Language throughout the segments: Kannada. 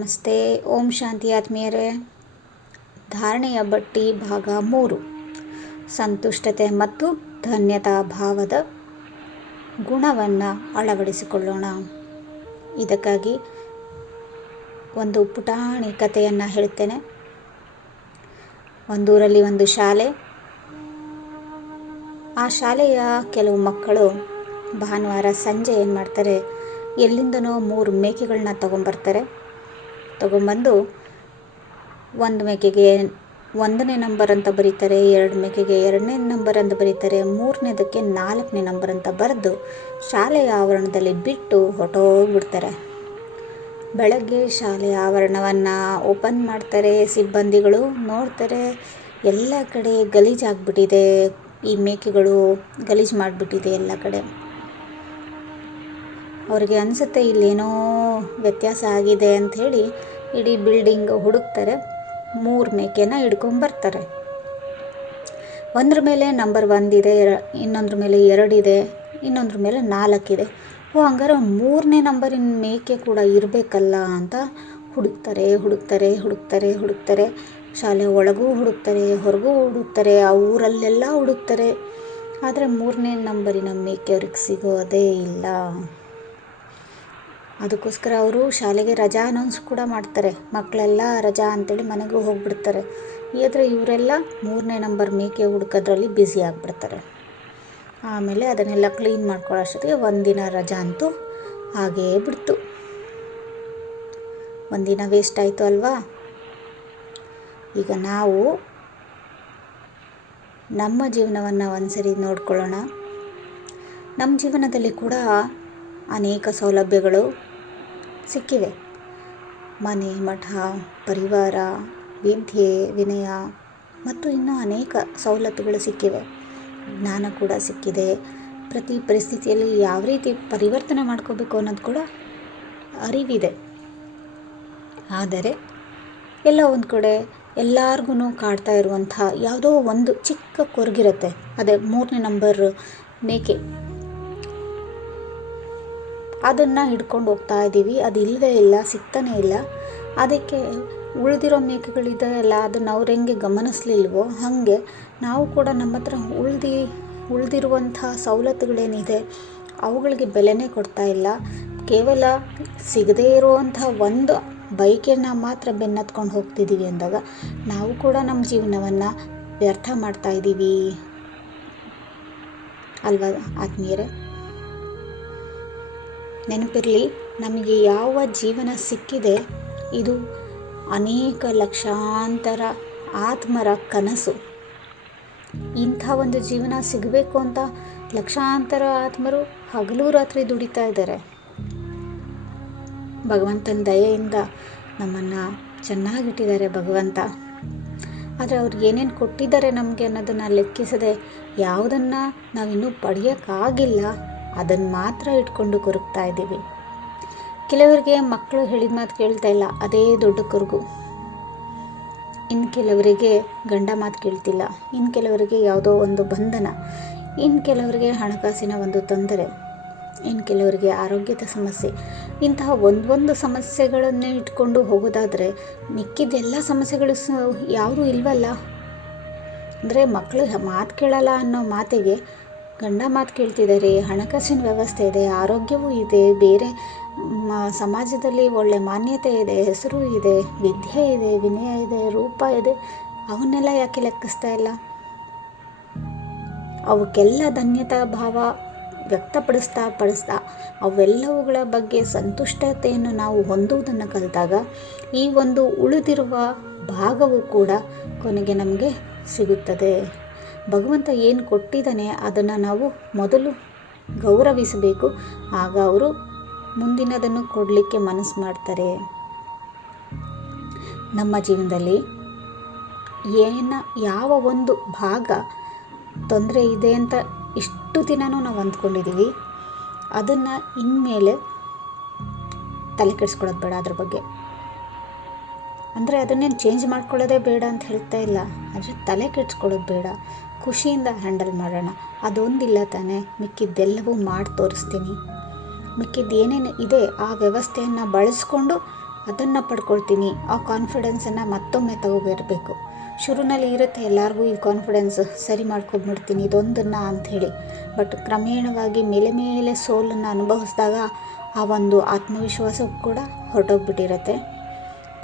ನಮಸ್ತೆ. ಓಂ ಶಾಂತಿ ಆತ್ಮೀಯರೇ. ಧಾರಣೆಯ ಬಟ್ಟಿ ಭಾಗ 3. ಸಂತುಷ್ಟತೆ ಮತ್ತು ಧನ್ಯತಾ ಭಾವದ ಗುಣವನ್ನು ಅಳವಡಿಸಿಕೊಳ್ಳೋಣ. ಇದಕ್ಕಾಗಿ ಒಂದು ಪುಟಾಣಿ ಕಥೆಯನ್ನು ಹೇಳ್ತೇನೆ. ಒಂದೂರಲ್ಲಿ ಒಂದು ಶಾಲೆ. ಆ ಶಾಲೆಯ ಕೆಲವು ಮಕ್ಕಳು ಭಾನುವಾರ ಸಂಜೆ ಏನು ಮಾಡ್ತಾರೆ, ಎಲ್ಲಿಂದನೋ 3 ಮೇಕೆಗಳನ್ನ ತಗೊಂಬಂದು ಒಂದು ಮೇಕೆಗೆ 1ನೇ ನಂಬರ್ ಅಂತ ಬರೀತಾರೆ, 2 ಮೇಕೆಗೆ 2ನೇ ನಂಬರ್ ಅಂತ ಬರೀತಾರೆ, 3ನೇದಕ್ಕೆ 4ನೇ ನಂಬರ್ ಅಂತ ಬರೆದು ಶಾಲೆಯ ಆವರಣದಲ್ಲಿ ಬಿಟ್ಟು ಹೊರಟೋಗ್ಬಿಡ್ತಾರೆ. ಬೆಳಗ್ಗೆ ಶಾಲೆಯ ಆವರಣವನ್ನು ಓಪನ್ ಮಾಡ್ತಾರೆ. ಸಿಬ್ಬಂದಿಗಳು ನೋಡ್ತಾರೆ, ಎಲ್ಲ ಕಡೆ ಗಲೀಜಾಗ್ಬಿಟ್ಟಿದೆ. ಈ ಮೇಕೆಗಳು ಗಲೀಜು ಮಾಡಿಬಿಟ್ಟಿದೆ ಎಲ್ಲ ಕಡೆ. ಅವ್ರಿಗೆ ಅನಿಸುತ್ತೆ ಇಲ್ಲೇನೋ ವ್ಯತ್ಯಾಸ ಆಗಿದೆ ಅಂಥೇಳಿ ಇಡೀ ಬಿಲ್ಡಿಂಗ್ ಹುಡುಕ್ತಾರೆ. 3 ಮೇಕೆನ ಹಿಡ್ಕೊಂಬರ್ತಾರೆ. ಒಂದ್ರ ಮೇಲೆ ನಂಬರ್ 1 ಇದೆ, ಇನ್ನೊಂದ್ರ ಮೇಲೆ 2 ಇದೆ, ಇನ್ನೊಂದ್ರ ಮೇಲೆ 4 ಇದೆ. ಹಂಗಾರೆ 3ನೇ ನಂಬರಿನ ಮೇಕೆ ಕೂಡ ಇರಬೇಕಲ್ಲ ಅಂತ ಹುಡುಕ್ತಾರೆ. ಶಾಲೆ ಒಳಗೂ ಹುಡುಕ್ತಾರೆ, ಹೊರಗೂ ಹುಡುಕ್ತಾರೆ, ಆ ಊರಲ್ಲೆಲ್ಲ ಹುಡುಕ್ತಾರೆ. ಆದರೆ 3ನೇ ನಂಬರಿನ ಮೇಕೆ ಅವ್ರಿಗೆ ಸಿಗೋದೇ ಇಲ್ಲ. ಅದಕ್ಕೋಸ್ಕರ ಅವರು ಶಾಲೆಗೆ ರಜಾ ಅನೌನ್ಸ್ ಕೂಡ ಮಾಡ್ತಾರೆ. ಮಕ್ಕಳೆಲ್ಲ ರಜಾ ಅಂತೇಳಿ ಮನೆಗೂ ಹೋಗಿಬಿಡ್ತಾರೆ. ಆದರೆ ಇವರೆಲ್ಲ 3ನೇ ನಂಬರ್ ಮೇಕೆ ಹುಡುಕೋದ್ರಲ್ಲಿ ಬ್ಯುಸಿ ಆಗಿಬಿಡ್ತಾರೆ. ಆಮೇಲೆ ಅದನ್ನೆಲ್ಲ ಕ್ಲೀನ್ ಮಾಡ್ಕೊಳ್ಳೋ ಅಷ್ಟೊತ್ತಿಗೆ ಒಂದಿನ ರಜಾ ಅಂತೂ ಹಾಗೇ ಬಿಡ್ತು. ಒಂದಿನ ವೇಸ್ಟ್ ಆಯಿತು ಅಲ್ವಾ. ಈಗ ನಾವು ನಮ್ಮ ಜೀವನವನ್ನು ಒಂದ್ಸರಿ ನೋಡ್ಕೊಳ್ಳೋಣ. ನಮ್ಮ ಜೀವನದಲ್ಲಿ ಕೂಡ ಅನೇಕ ಸೌಲಭ್ಯಗಳು ಸಿಕ್ಕಿವೆ. ಮನೆ, ಮಠ, ಪರಿವಾರ, ವಿದ್ಯೆ, ವಿನಯ ಮತ್ತು ಇನ್ನೂ ಅನೇಕ ಸವಲತ್ತುಗಳು ಸಿಕ್ಕಿವೆ. ಜ್ಞಾನ ಕೂಡ ಸಿಕ್ಕಿದೆ. ಪ್ರತಿ ಪರಿಸ್ಥಿತಿಯಲ್ಲಿ ಯಾವ ರೀತಿ ಪರಿವರ್ತನೆ ಮಾಡ್ಕೋಬೇಕು ಅನ್ನೋದು ಕೂಡ ಅರಿವಿದೆ. ಆದರೆ ಎಲ್ಲ ಒಂದು ಕಡೆ ಎಲ್ಲರಿಗೂ ಕಾಡ್ತಾ ಇರುವಂಥ ಯಾವುದೋ ಒಂದು ಚಿಕ್ಕ ಕೊರಗಿರುತ್ತೆ. ಅದೇ 3ನೇ ನಂಬರ್ ಮೇಕೆ. ಅದನ್ನು ಹಿಡ್ಕೊಂಡು ಹೋಗ್ತಾ ಇದ್ದೀವಿ, ಅದು ಇಲ್ಲವೇ ಇಲ್ಲ, ಸಿಗ್ತಾನೇ ಇಲ್ಲ. ಅದಕ್ಕೆ ಉಳಿದಿರೋ ಮೇಕೆಗಳಿದೆಯಲ್ಲ, ಅದನ್ನು ಅವ್ರು ಹೆಂಗೆ ಗಮನಿಸ್ಲಿಲ್ವೋ ಹಾಗೆ ನಾವು ಕೂಡ ನಮ್ಮ ಹತ್ರ ಉಳಿದಿರುವಂಥ ಸವಲತ್ತುಗಳೇನಿದೆ ಅವುಗಳಿಗೆ ಬೆಲೆನೇ ಕೊಡ್ತಾ ಇಲ್ಲ. ಕೇವಲ ಸಿಗದೇ ಇರುವಂಥ ಒಂದು ಬೈಕನ್ನು ಮಾತ್ರ ಬೆನ್ನತ್ಕೊಂಡು ಹೋಗ್ತಿದ್ದೀವಿ ಅಂದಾಗ ನಾವು ಕೂಡ ನಮ್ಮ ಜೀವನವನ್ನು ವ್ಯರ್ಥ ಮಾಡ್ತಾ ಇದ್ದೀವಿ ಅಲ್ವಾ ಆತ್ಮೀಯರೇ. ನೆನಪಿರಲಿ, ನಮಗೆ ಯಾವ ಜೀವನ ಸಿಕ್ಕಿದೆ ಇದು ಅನೇಕ ಲಕ್ಷಾಂತರ ಆತ್ಮರ ಕನಸು. ಇಂಥ ಒಂದು ಜೀವನ ಸಿಗಬೇಕು ಅಂತ ಲಕ್ಷಾಂತರ ಆತ್ಮರು ಹಗಲು ರಾತ್ರಿ ದುಡಿತಾ ಇದ್ದಾರೆ. ಭಗವಂತನ ದಯೆಯಿಂದ ನಮ್ಮನ್ನು ಚೆನ್ನಾಗಿಟ್ಟಿದ್ದಾರೆ ಭಗವಂತ. ಆದರೆ ಅವ್ರಿಗೆ ಏನೇನು ಕೊಟ್ಟಿದ್ದಾರೆ ನಮಗೆ ಅನ್ನೋದನ್ನು ಲೆಕ್ಕಿಸದೆ ಯಾವುದನ್ನು ನಾವಿನ್ನೂ ಪಡೆಯೋಕ್ಕಾಗಿಲ್ಲ ಅದನ್ನು ಮಾತ್ರ ಇಟ್ಕೊಂಡು ಕೊರಗ್ತಾ ಇದ್ದೀವಿ. ಕೆಲವರಿಗೆ ಮಕ್ಕಳು ಹೇಳಿದ ಮಾತು ಕೇಳ್ತಾ ಇಲ್ಲ, ಅದೇ ದೊಡ್ಡ ಕೊರಗು. ಇನ್ನು ಕೆಲವರಿಗೆ ಗಂಡ ಮಾತು ಕೇಳ್ತಿಲ್ಲ, ಇನ್ನು ಕೆಲವರಿಗೆ ಯಾವುದೋ ಒಂದು ಬಂಧನ, ಇನ್ನು ಕೆಲವರಿಗೆ ಹಣಕಾಸಿನ ಒಂದು ತೊಂದರೆ, ಇನ್ನು ಕೆಲವರಿಗೆ ಆರೋಗ್ಯದ ಸಮಸ್ಯೆ. ಇಂತಹ ಒಂದೊಂದು ಸಮಸ್ಯೆಗಳನ್ನೇ ಇಟ್ಕೊಂಡು ಹೋಗೋದಾದರೆ ಮಿಕ್ಕಿದ್ದೆಲ್ಲ ಸಮಸ್ಯೆಗಳು ಯಾವುದೂ ಇಲ್ವಲ್ಲ. ಅಂದರೆ ಮಕ್ಕಳು ಮಾತು ಕೇಳಲ್ಲ ಅನ್ನೋ ಮಾತಿಗೆ ಗಂಡ ಮಾತು ಕೇಳ್ತಿದ್ದಾರೆ, ಹಣಕಾಸಿನ ವ್ಯವಸ್ಥೆ ಇದೆ, ಆರೋಗ್ಯವೂ ಇದೆ, ಬೇರೆ ಸಮಾಜದಲ್ಲಿ ಒಳ್ಳೆ ಮಾನ್ಯತೆ ಇದೆ, ಹೆಸರು ಇದೆ, ವಿದ್ಯೆ ಇದೆ, ವಿನಯ ಇದೆ, ರೂಪ ಇದೆ. ಅವನ್ನೆಲ್ಲ ಯಾಕೆ ಲೆಕ್ಕಿಸ್ತಾ ಇಲ್ಲ? ಅವಕ್ಕೆಲ್ಲ ಧನ್ಯತಾ ಭಾವ ವ್ಯಕ್ತಪಡಿಸ್ತಾ ಅವೆಲ್ಲವುಗಳ ಬಗ್ಗೆ ಸಂತುಷ್ಟತೆಯನ್ನು ನಾವು ಹೊಂದುವುದನ್ನು ಕಲಿತಾಗ ಈ ಒಂದು ಉಳಿದಿರುವ ಭಾಗವು ಕೂಡ ಕೊನೆಗೆ ನಮಗೆ ಸಿಗುತ್ತದೆ. ಭಗವಂತ ಏನು ಕೊಟ್ಟಿದ್ದಾನೆ ಅದನ್ನು ನಾವು ಮೊದಲು ಗೌರವಿಸಬೇಕು. ಆಗ ಅವರು ಮುಂದಿನದನ್ನು ಕೊಡಲಿಕ್ಕೆ ಮನಸ್ಸು ಮಾಡ್ತಾರೆ. ನಮ್ಮ ಜೀವನದಲ್ಲಿ ಯಾವ ಒಂದು ಭಾಗ ತೊಂದರೆ ಇದೆ ಅಂತ ಇಷ್ಟು ದಿನವೂ ನಾವು ಅಂದ್ಕೊಂಡಿದ್ದೀವಿ, ಅದನ್ನು ಇನ್ಮೇಲೆ ತಲೆ ಕೆಡಿಸ್ಕೊಳ್ಳೋದು ಬೇಡ. ಅದ್ರ ಬಗ್ಗೆ ಅಂದರೆ ಅದನ್ನೇನು ಚೇಂಜ್ ಮಾಡ್ಕೊಳ್ಳೋದೇ ಬೇಡ ಅಂತ ಹೇಳ್ತಾ ಇಲ್ಲ, ಆದರೆ ತಲೆ ಕೆಡಿಸ್ಕೊಳ್ಳೋದು ಬೇಡ. ಖುಷಿಯಿಂದ ಹ್ಯಾಂಡಲ್ ಮಾಡೋಣ. ಅದೊಂದಿಲ್ಲ ತಾನೇ, ಮಿಕ್ಕಿದ್ದೆಲ್ಲವೂ ಮಾಡಿ ತೋರಿಸ್ತೀನಿ. ಮಿಕ್ಕಿದ್ದು ಏನೇನು ಇದೆ ಆ ವ್ಯವಸ್ಥೆಯನ್ನು ಬಳಸ್ಕೊಂಡು ಅದನ್ನು ಪಡ್ಕೊಳ್ತೀನಿ. ಆ ಕಾನ್ಫಿಡೆನ್ಸನ್ನು ಮತ್ತೊಮ್ಮೆ ತಗೋಬರಬೇಕು. ಶುರುವಿನಲ್ಲಿ ಇರುತ್ತೆ ಎಲ್ಲರಿಗೂ ಈ ಕಾನ್ಫಿಡೆನ್ಸ್, ಸರಿ ಮಾಡ್ಕೊಂಡ್ಬಿಡ್ತೀನಿ ಇದೊಂದನ್ನು ಅಂಥೇಳಿ. ಬಟ್ ಕ್ರಮೇಣವಾಗಿ ಮೇಲೆ ಮೇಲೆ ಸೋಲನ್ನು ಅನುಭವಿಸಿದಾಗ ಆ ಒಂದು ಆತ್ಮವಿಶ್ವಾಸ ಕೂಡ ಹೊರಟೋಗ್ಬಿಟ್ಟಿರುತ್ತೆ.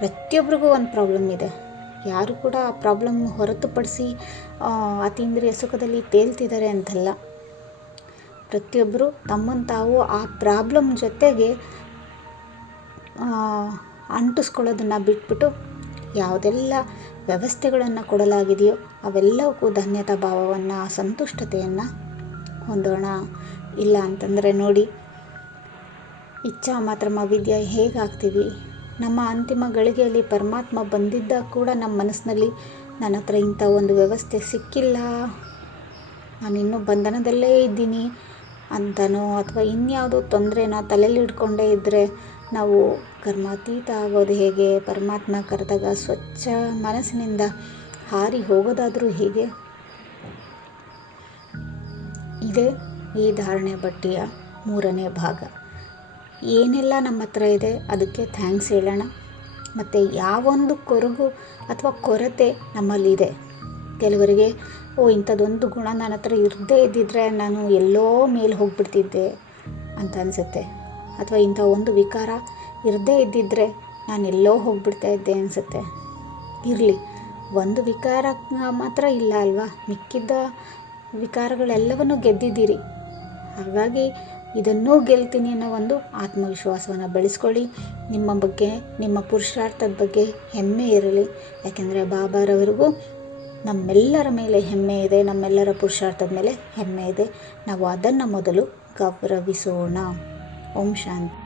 ಪ್ರತಿಯೊಬ್ಬರಿಗೂ ಒಂದು ಪ್ರಾಬ್ಲಮ್ ಇದೆ. ಯಾರು ಕೂಡ ಆ ಪ್ರಾಬ್ಲಮ್ ಹೊರತುಪಡಿಸಿ ಅತೀಂದ್ರಿಯ ಸುಖದಲ್ಲಿ ತೇಲ್ತಿದ್ದಾರೆ ಅಂತಲ್ಲ. ಪ್ರತಿಯೊಬ್ಬರು ತಮ್ಮನ್ನು ತಾವು ಆ ಪ್ರಾಬ್ಲಮ್ ಜೊತೆಗೆ ಅಂಟಿಸ್ಕೊಳ್ಳೋದನ್ನು ಬಿಟ್ಬಿಟ್ಟು ಯಾವುದೆಲ್ಲ ವ್ಯವಸ್ಥೆಗಳನ್ನು ಕೊಡಲಾಗಿದೆಯೋ ಅವೆಲ್ಲವಕ್ಕೂ ಧನ್ಯತಾ ಭಾವವನ್ನು, ಸಂತುಷ್ಟತೆಯನ್ನು ಹೊಂದೋಣ. ಇಲ್ಲ ಅಂತಂದರೆ ನೋಡಿ, ಇಚ್ಛಾ ಮಾತ್ರ ವಿದ್ಯೆ ಹೇಗಾಗ್ತೀವಿ. ನಮ್ಮ ಅಂತಿಮ ಗಳಿಗೆಯಲ್ಲಿ ಪರಮಾತ್ಮ ಬಂದಿದ್ದಾಗ ಕೂಡ ನಮ್ಮ ಮನಸ್ಸಿನಲ್ಲಿ ನನ್ನ ಹತ್ರ ಇಂಥ ಒಂದು ವ್ಯವಸ್ಥೆ ಸಿಕ್ಕಿಲ್ಲ, ನಾನಿನ್ನೂ ಬಂಧನದಲ್ಲೇ ಇದ್ದೀನಿ ಅಂತನೋ ಅಥವಾ ಇನ್ಯಾವುದೋ ತೊಂದರೆನ ತಲೆಯಲ್ಲಿ ಇಟ್ಕೊಂಡೇ ಇದ್ದರೆ ನಾವು ಕರ್ಮಾತೀತ ಆಗೋದು ಹೇಗೆ? ಪರಮಾತ್ಮ ಕರೆದಾಗ ಸ್ವಚ್ಛ ಮನಸ್ಸಿನಿಂದ ಹಾರಿ ಹೋಗೋದಾದರೂ ಹೀಗೆ. ಇದೇ ಈ ಧಾರಣೆ ಬಟ್ಟೆಯ 3ನೇ ಭಾಗ. ಏನೆಲ್ಲ ನಮ್ಮ ಹತ್ರ ಇದೆ ಅದಕ್ಕೆ ಥ್ಯಾಂಕ್ಸ್ ಹೇಳೋಣ. ಮತ್ತು ಯಾವೊಂದು ಕೊರಗು ಅಥವಾ ಕೊರತೆ ನಮ್ಮಲ್ಲಿದೆ, ಕೆಲವರಿಗೆ ಇಂಥದ್ದೊಂದು ಗುಣ ನನ್ನ ಹತ್ರ ಇರದೇ ಇದ್ದಿದ್ರೆ ನಾನು ಎಲ್ಲೋ ಮೇಲೆ ಹೋಗ್ಬಿಡ್ತಿದ್ದೆ ಅಂತ ಅನಿಸುತ್ತೆ. ಅಥವಾ ಇಂಥ ಒಂದು ವಿಕಾರ ಇರದೇ ಇದ್ದಿದ್ದರೆ ನಾನು ಎಲ್ಲೋ ಹೋಗ್ಬಿಡ್ತಾ ಇದ್ದೆ ಅನಿಸುತ್ತೆ. ಇರಲಿ, ಒಂದು ವಿಕಾರ ಮಾತ್ರ ಇಲ್ಲ ಅಲ್ವಾ, ಮಿಕ್ಕಿದ್ದ ವಿಕಾರಗಳೆಲ್ಲವನ್ನೂ ಗೆದ್ದಿದ್ದೀರಿ. ಹಾಗಾಗಿ ಇದನ್ನೂ ಗೆಲ್ತೀನಿ ಅನ್ನೋ ಒಂದು ಆತ್ಮವಿಶ್ವಾಸವನ್ನು ಬೆಳೆಸ್ಕೊಳ್ಳಿ. ನಿಮ್ಮ ಬಗ್ಗೆ, ನಿಮ್ಮ ಪುರುಷಾರ್ಥದ ಬಗ್ಗೆ ಹೆಮ್ಮೆ ಇರಲಿ. ಯಾಕೆಂದರೆ ಬಾಬಾರವರಿಗೂ ನಮ್ಮೆಲ್ಲರ ಮೇಲೆ ಹೆಮ್ಮೆ ಇದೆ, ನಮ್ಮೆಲ್ಲರ ಪುರುಷಾರ್ಥದ ಮೇಲೆ ಹೆಮ್ಮೆ ಇದೆ. ನಾವು ಅದನ್ನು ಮೊದಲು ಗೌರವಿಸೋಣ. ಓಂ ಶಾಂತಿ.